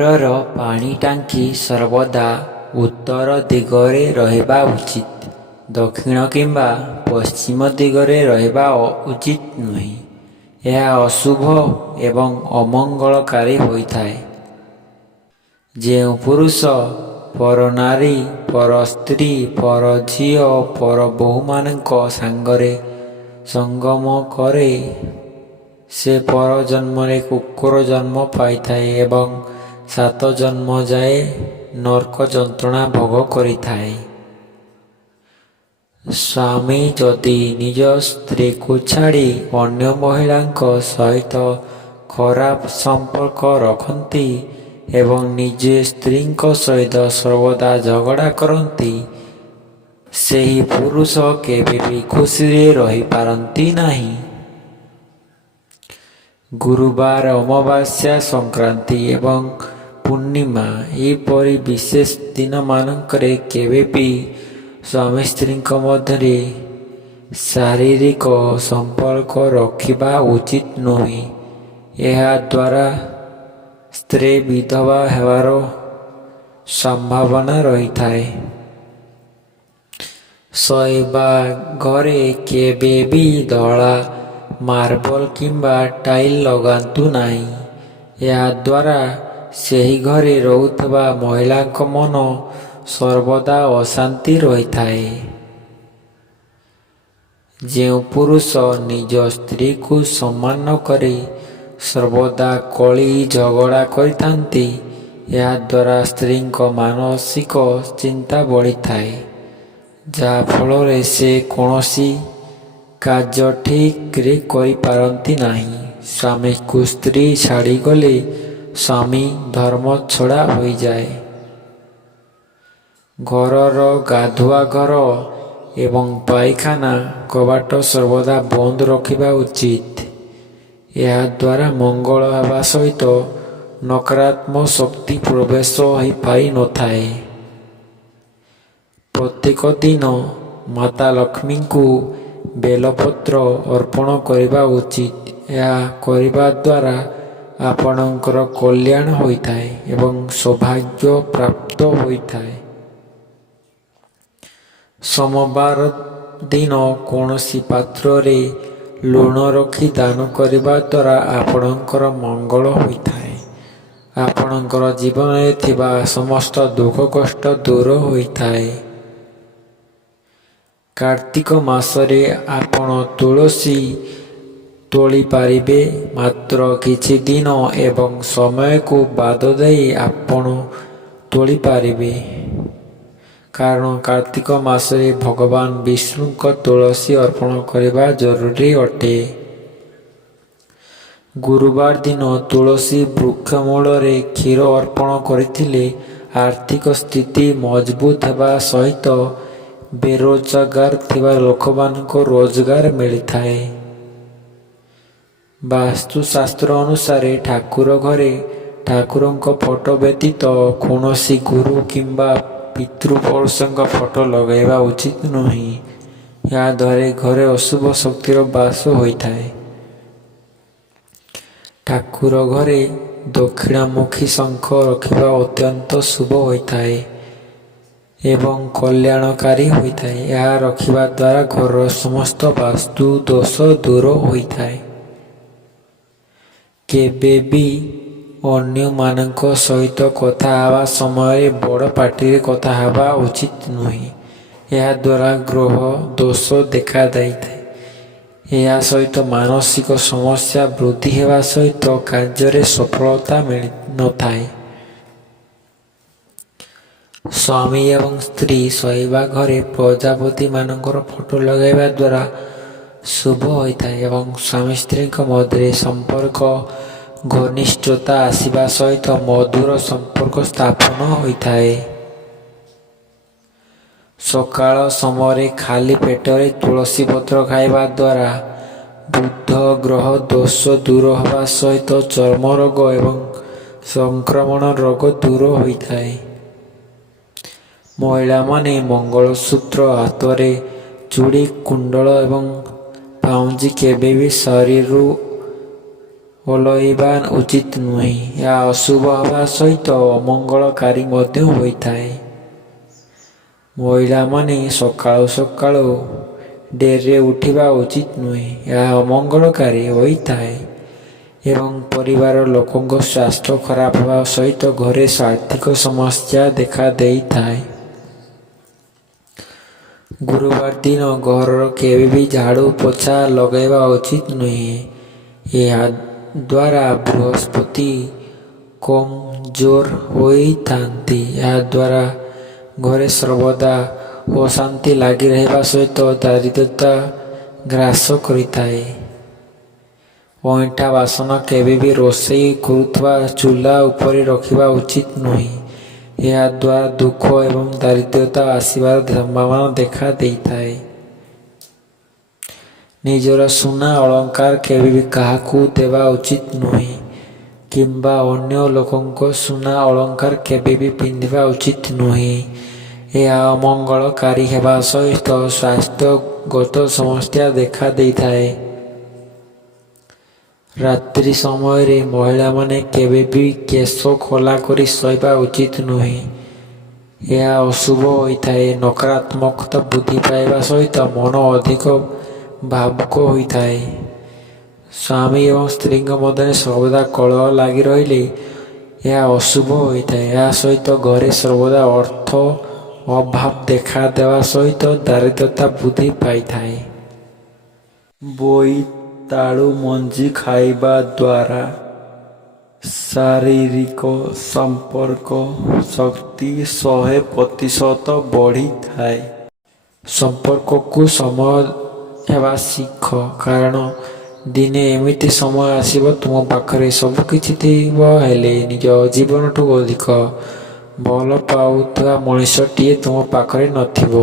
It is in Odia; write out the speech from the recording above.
ଘରର ପାଣି ଟାଙ୍କି ସର୍ବଦା ଉତ୍ତର ଦିଗରେ ରହିବା ଉଚିତ। ଦକ୍ଷିଣ କିମ୍ବା ପଶ୍ଚିମ ଦିଗରେ ରହିବା ଉଚିତ ନୁହେଁ। ଏହା ଅଶୁଭ ଏବଂ ଅମଙ୍ଗଳକାରୀ ହୋଇଥାଏ। ଯେଉଁ ପୁରୁଷ ପର ନାରୀ, ପର ସ୍ତ୍ରୀ, ପର ଝିଅ ଓ ପର ବୋହୂମାନଙ୍କ ସାଙ୍ଗରେ ସଙ୍ଗମ କରେ, ସେ ପର ଜନ୍ମରେ କୁକୁର ଜନ୍ମ ପାଇଥାଏ ଏବଂ 7 ଜନ୍ମ ଯାଏ ନରକ ଯନ୍ତ୍ରଣା ଭୋଗ କରିଥାଏ। ସ୍ୱାମୀ ଯଦି ନିଜ ସ୍ତ୍ରୀକୁ ଛାଡ଼ି ଅନ୍ୟ ମହିଳାଙ୍କ ସହିତ ଖରାପ ସମ୍ପର୍କ ରଖନ୍ତି ଏବଂ ନିଜେ ସ୍ତ୍ରୀଙ୍କ ସହିତ ସର୍ବଦା ଝଗଡ଼ା କରନ୍ତି, ସେହି ପୁରୁଷ କେବେ ବି ଖୁସିରେ ରହିପାରନ୍ତି ନାହିଁ। ଗୁରୁବାର, ଅମାବାସ୍ୟା, ସଂକ୍ରାନ୍ତି ଏବଂ ପୂର୍ଣ୍ଣିମା ଏହିପରି ବିଶେଷ ଦିନମାନଙ୍କରେ କେବେ ବି ସ୍ୱାମୀ ସ୍ତ୍ରୀଙ୍କ ମଧ୍ୟରେ ଶାରୀରିକ ସମ୍ପର୍କ ରଖିବା ଉଚିତ ନୁହେଁ। ଏହାଦ୍ୱାରା ସ୍ତ୍ରୀ ବିଧବା ହେବାର ସମ୍ଭାବନା ରହିଥାଏ। ଶୋଇବା ଘରେ କେବେ ବି ଧଳା ମାର୍ବଲ କିମ୍ବା ଟାଇଲ୍ ଲଗାନ୍ତୁ ନାହିଁ। ଏହାଦ୍ୱାରା ସେହି ଘରେ ରହୁଥିବା ମହିଳାଙ୍କ ମନ ସର୍ବଦା ଅଶାନ୍ତି ରହିଥାଏ। ଯେଉଁ ପୁରୁଷ ନିଜ ସ୍ତ୍ରୀକୁ ସମ୍ମାନ ନ କରି ସର୍ବଦା କଳି ଝଗଡ଼ା କରିଥାନ୍ତି, ଏହାଦ୍ୱାରା ସ୍ତ୍ରୀଙ୍କ ମାନସିକ ଚିନ୍ତା ବଢ଼ିଥାଏ, ଯାହାଫଳରେ ସେ କୌଣସି କାର୍ଯ୍ୟ ଠିକରେ କରିପାରନ୍ତି ନାହିଁ। ସ୍ୱାମୀକୁ ସ୍ତ୍ରୀ ଛାଡ଼ିଗଲେ ସ୍ୱାମୀ ଧର୍ମଛଡ଼ା ହୋଇଯାଏ। ଘରର ଗାଧୁଆ ଘର ଏବଂ ପାଇଖାନା କବାଟ ସର୍ବଦା ବନ୍ଦ ରଖିବା ଉଚିତ। ଏହାଦ୍ୱାରା ମଙ୍ଗଳ ହେବା ସହିତ ନକାରାତ୍ମକ ଶକ୍ତି ପ୍ରବେଶ ହୋଇପାରିନଥାଏ। ପ୍ରତ୍ୟେକ ଦିନ ମାତା ଲକ୍ଷ୍ମୀଙ୍କୁ ବେଲପତ୍ର ଅର୍ପଣ କରିବା ଉଚିତ। ଏହା କରିବା ଦ୍ୱାରା ଆପଣଙ୍କର କଲ୍ୟାଣ ହୋଇଥାଏ ଏବଂ ସୌଭାଗ୍ୟ ପ୍ରାପ୍ତ ହୋଇଥାଏ। ସୋମବାର ଦିନ କୌଣସି ପାତ୍ରରେ ଲୁଣ ରଖି ଦାନ କରିବା ଦ୍ୱାରା ଆପଣଙ୍କର ମଙ୍ଗଳ ହୋଇଥାଏ। ଆପଣଙ୍କର ଜୀବନରେ ଥିବା ସମସ୍ତ ଦୁଃଖ କଷ୍ଟ ଦୂର ହୋଇଥାଏ। କାର୍ତ୍ତିକ ମାସରେ ଆପଣ ତୁଳସୀ ତୋଳିପାରିବେ। ମାତ୍ର କିଛି ଦିନ ଏବଂ ସମୟକୁ ବାଦ ଦେଇ ଆପଣ ତୋଳିପାରିବେ, କାରଣ କାର୍ତ୍ତିକ ମାସରେ ଭଗବାନ ବିଷ୍ଣୁଙ୍କ ତୁଳସୀ ଅର୍ପଣ କରିବା ଜରୁରୀ ଅଟେ। ଗୁରୁବାର ଦିନ ତୁଳସୀ ବୃକ୍ଷ ମୂଳରେ କ୍ଷୀର ଅର୍ପଣ କରିଥିଲେ ଆର୍ଥିକ ସ୍ଥିତି ମଜବୁତ ହେବା ସହିତ ବେରୋଜଗାର ଥିବା ଲୋକମାନଙ୍କୁ ରୋଜଗାର ମିଳିଥାଏ। ବାସ୍ତୁଶାସ୍ତ୍ର ଅନୁସାରେ ଠାକୁର ଘରେ ଠାକୁରଙ୍କ ଫଟୋ ବ୍ୟତୀତ କୌଣସି ଗୁରୁ କିମ୍ବା ପିତୃପୁରୁଷଙ୍କ ଫଟୋ ଲଗାଇବା ଉଚିତ ନୁହେଁ। ଏହାଦ୍ୱାରା ଘରେ ଅଶୁଭ ଶକ୍ତିର ବାସ ହୋଇଥାଏ। ଠାକୁର ଘରେ ଦକ୍ଷିଣମୁଖୀ ଶଙ୍ଖ ରଖିବା ଅତ୍ୟନ୍ତ ଶୁଭ ହୋଇଥାଏ ଏବଂ କଲ୍ୟାଣକାରୀ ହୋଇଥାଏ। ଏହା ରଖିବା ଦ୍ୱାରା ଘରର ସମସ୍ତ ବାସ୍ତୁ ଦୋଷ ଦୂର ହୋଇଥାଏ। କେବେ ବି ଅନ୍ୟମାନଙ୍କ ସହିତ କଥା ହେବା ସମୟରେ ବଡ଼ ପାଟିରେ କଥା ହେବା ଉଚିତ ନୁହେଁ। ଏହାଦ୍ୱାରା ଗ୍ରହ ଦୋଷ ଦେଖାଦେଇଥାଏ। ଏହା ସହିତ ମାନସିକ ସମସ୍ୟା ବୃଦ୍ଧି ହେବା ସହିତ କାର୍ଯ୍ୟରେ ସଫଳତା ମିଳିନଥାଏ। ସ୍ୱାମୀ ଏବଂ ସ୍ତ୍ରୀ ଶୋଇବା ଘରେ ପ୍ରଜାପତିମାନଙ୍କର ଫଟୋ ଲଗାଇବା ଦ୍ୱାରା ଶୁଭ ହୋଇଥାଏ ଏବଂ ସ୍ୱାମୀ ସ୍ତ୍ରୀଙ୍କ ମଧ୍ୟରେ ସମ୍ପର୍କ ଘନିଷ୍ଠତା ଆସିବା ସହିତ ମଧୁର ସମ୍ପର୍କ ସ୍ଥାପନ ହୋଇଥାଏ। ସକାଳ ସମୟରେ ଖାଲି ପେଟରେ ତୁଳସୀ ପତ୍ର ଖାଇବା ଦ୍ୱାରା ବୁଧ ଗ୍ରହ ଦୋଷ ଦୂର ହେବା ସହିତ ଚର୍ମ ରୋଗ ଏବଂ ସଂକ୍ରମଣ ରୋଗ ଦୂର ହୋଇଥାଏ। ମହିଳାମାନେ ମଙ୍ଗଳସୂତ୍ର, ହାତରେ ଚୁଡ଼ି, କୁଣ୍ଡଳ ଏବଂ ପାଉଁଜି କେବେ ବି ଶରୀରରୁ ଓହ୍ଲାଇବା ଉଚିତ ନୁହେଁ। ଏହା ଅଶୁଭ ହେବା ସହିତ ଅମଙ୍ଗଳକାରୀ ମଧ୍ୟ ହୋଇଥାଏ। ମହିଳାମାନେ ସକାଳୁ ସକାଳୁ ଡେରିରେ ଉଠିବା ଉଚିତ ନୁହେଁ। ଏହା ଅମଙ୍ଗଳକାରୀ ହୋଇଥାଏ ଏବଂ ପରିବାର ଲୋକଙ୍କ ସ୍ୱାସ୍ଥ୍ୟ ଖରାପ ହେବା ସହିତ ଘରେ ଆର୍ଥିକ ସମସ୍ୟା ଦେଖା ଦେଇଥାଏ। ଗୁରୁବାର ଦିନ ଘରର କେବେ ବି ଝାଡ଼ୁ ପୋଛା ଲଗାଇବା ଉଚିତ ନୁହେଁ। ଏହା ଦ୍ୱାରା ବୃହସ୍ପତି କମଜୋର ହୋଇଥାନ୍ତି। ଏହାଦ୍ୱାରା ଘରେ ସର୍ବଦା ଅଶାନ୍ତି ଲାଗି ରହିବା ସହିତ ଦାରିଦ୍ର୍ୟତା ଗ୍ରାସ କରିଥାଏ। ଅଇଁଠା ବାସନ କେବେ ବି ରୋଷେଇ କରୁଥିବା ଚୁଲା ଉପରେ ରଖିବା ଉଚିତ ନୁହେଁ। ଏହାଦ୍ୱାରା ଦୁଃଖ ଏବଂ ଦାରିଦ୍ର୍ୟତା ଆସିବାର ସମ୍ଭାବନା ଦେଖା ଦେଇଥାଏ। ନିଜର ସୁନା ଅଳଙ୍କାର କେବେ ବି କାହାକୁ ଦେବା ଉଚିତ ନୁହେଁ କିମ୍ବା ଅନ୍ୟ ଲୋକଙ୍କ ସୁନା ଅଳଙ୍କାର କେବେ ବି ପିନ୍ଧିବା ଉଚିତ ନୁହେଁ। ଏହା ଅମଙ୍ଗଳକାରୀ ହେବା ସହିତ ସ୍ୱାସ୍ଥ୍ୟଗତ ସମସ୍ୟା ଦେଖା ଦେଇଥାଏ। ରାତ୍ରି ସମୟରେ ମହିଳାମାନେ କେବେ ବି କେଶ ଖୋଲା କରି ଶୋଇବା ଉଚିତ ନୁହେଁ। ଏହା ଅଶୁଭ ହୋଇଥାଏ। ନକାରାତ୍ମକତା ବୃଦ୍ଧି ପାଇବା ସହିତ ମନ ଅଧିକ ଭାବୁକ ହୋଇଥାଏ। ସ୍ୱାମୀ ଏବଂ ସ୍ତ୍ରୀଙ୍କ ମଧ୍ୟରେ ସର୍ବଦା କଳହ ଲାଗି ରହିଲେ ଏହା ଅଶୁଭ ହୋଇଥାଏ। ଏହା ସହିତ ଘରେ ସର୍ବଦା ଅର୍ଥ ଅଭାବ ଦେଖାଦେବା ସହିତ ଦାରିଦ୍ର୍ୟତା ବୃଦ୍ଧି ପାଇଥାଏ। ବୋଇତାଳୁ ମଞ୍ଜି ଖାଇବା ଦ୍ୱାରା ଶାରୀରିକ ସମ୍ପର୍କ ଶକ୍ତି 100% ବଢ଼ିଥାଏ। ସମ୍ପର୍କକୁ ସମୟ ହେବା ଶିଖ, କାରଣ ଦିନେ ଏମିତି ସମୟ ଆସିବ ତୁମ ପାଖରେ ସବୁକିଛି ଥିବ ହେଲେ ନିଜ ଜୀବନଠୁ ଅଧିକ ଭଲ ପାଉଥିବା ମଣିଷଟିଏ ତୁମ ପାଖରେ ନଥିବ।